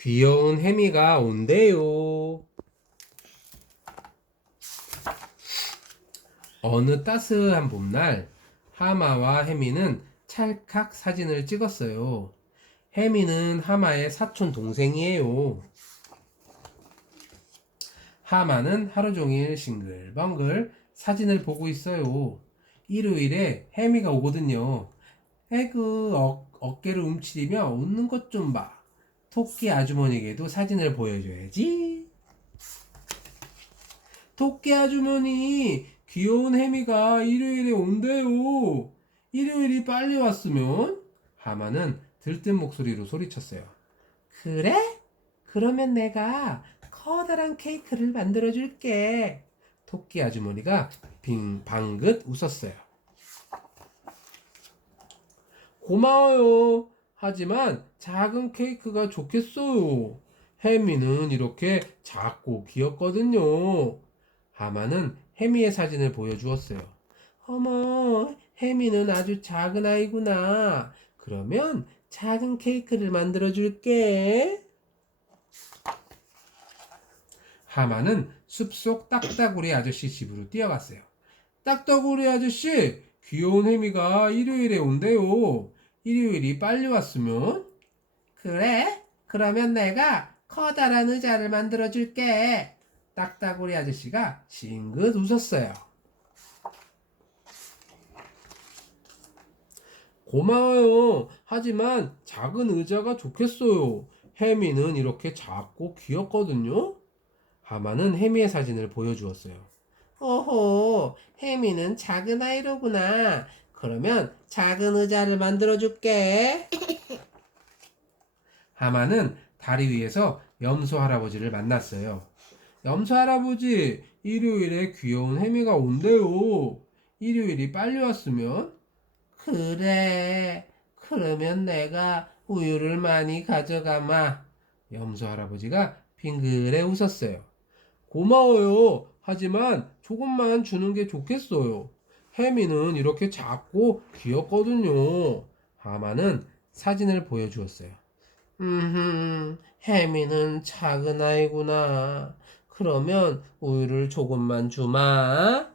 귀여운 해미가 온대요. 어느 따스한 봄날 하마와 해미는 찰칵 사진을 찍었어요. 해미는 하마의 사촌 동생이에요. 하마는 하루 종일 싱글벙글 사진을 보고 있어요. 일요일에 해미가 오거든요. 에그 어, 어깨를 움츠리며 웃는 것 좀 봐. 토끼 아주머니에게도 사진을 보여줘야지. 토끼 아주머니, 귀여운 해미가 일요일에 온대요. 일요일이 빨리 왔으면? 하마는 들뜬 목소리로 소리쳤어요. 그래? 그러면 내가 커다란 케이크를 만들어 줄게. 토끼 아주머니가 빙 방긋 웃었어요. 고마워요. 하지만 작은 케이크가 좋겠어요. 해미는 이렇게 작고 귀엽거든요. 하마는 해미의 사진을 보여주었어요. 어머, 해미는 아주 작은 아이구나. 그러면 작은 케이크를 만들어 줄게. 하마는 숲속 딱따구리 아저씨 집으로 뛰어갔어요. 딱따구리 아저씨, 귀여운 해미가 일요일에 온대요. 일요일이 빨리 왔으면? 그래? 그러면 내가 커다란 의자를 만들어 줄게. 딱따구리 아저씨가 싱긋 웃었어요. 고마워요. 하지만 작은 의자가 좋겠어요. 해미는 이렇게 작고 귀엽거든요. 하마는 해미의 사진을 보여주었어요. 오호, 해미는 작은 아이로구나. 그러면 작은 의자를 만들어 줄게. 하마는 다리 위에서 염소 할아버지를 만났어요. 염소 할아버지, 일요일에 귀여운 해미가 온대요. 일요일이 빨리 왔으면? 그래. 그러면 내가 우유를 많이 가져가마. 염소 할아버지가 빙그레 웃었어요. 고마워요. 하지만 조금만 주는 게 좋겠어요. 해미는 이렇게 작고 귀엽거든요. 하마는 사진을 보여주었어요. 음, 해미는 작은 아이구나. 그러면 우유를 조금만 주마.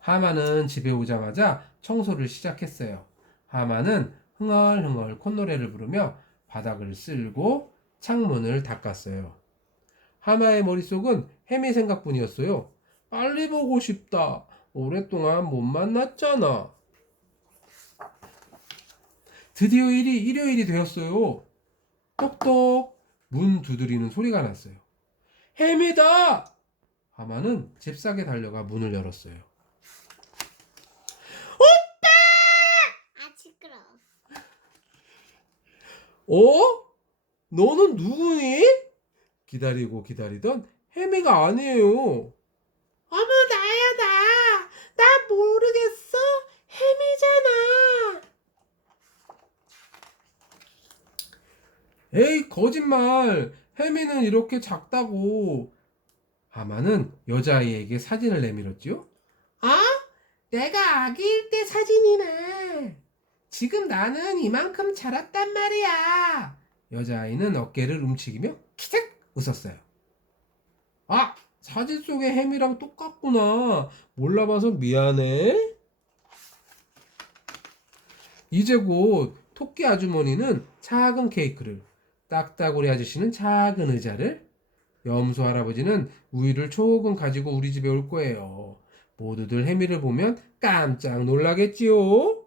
하마는 집에 오자마자 청소를 시작했어요. 하마는 흥얼흥얼 콧노래를 부르며 바닥을 쓸고 창문을 닦았어요. 하마의 머릿속은 해미 생각뿐이었어요. 빨리 보고 싶다. 오랫동안 못 만났잖아. 드디어 일이 일요일이 되었어요. 똑똑 문 두드리는 소리가 났어요. 해미다! 하마는 잽싸게 달려가 문을 열었어요. 아 시끄러. 어? 너는 누구니? 기다리고 기다리던 해미가 아니에요. 어머 나야 나. 나 모르겠어. 해미잖아. 에이 거짓말. 해미는 이렇게 작다고. 하마는 여자아이에게 사진을 내밀었지요. 아? 내가 아기일 때 사진이네. 지금 나는 이만큼 자랐단 말이야. 여자아이는 어깨를 움직이며 키득 웃었어요. 아, 사진 속의 햄이랑 똑같구나. 몰라봐서 미안해. 이제 곧 토끼 아주머니는 작은 케이크를, 딱따구리 아저씨는 작은 의자를, 염소 할아버지는 우유를 조금 가지고 우리 집에 올 거예요. 모두들 해미를 보면 깜짝 놀라겠지요.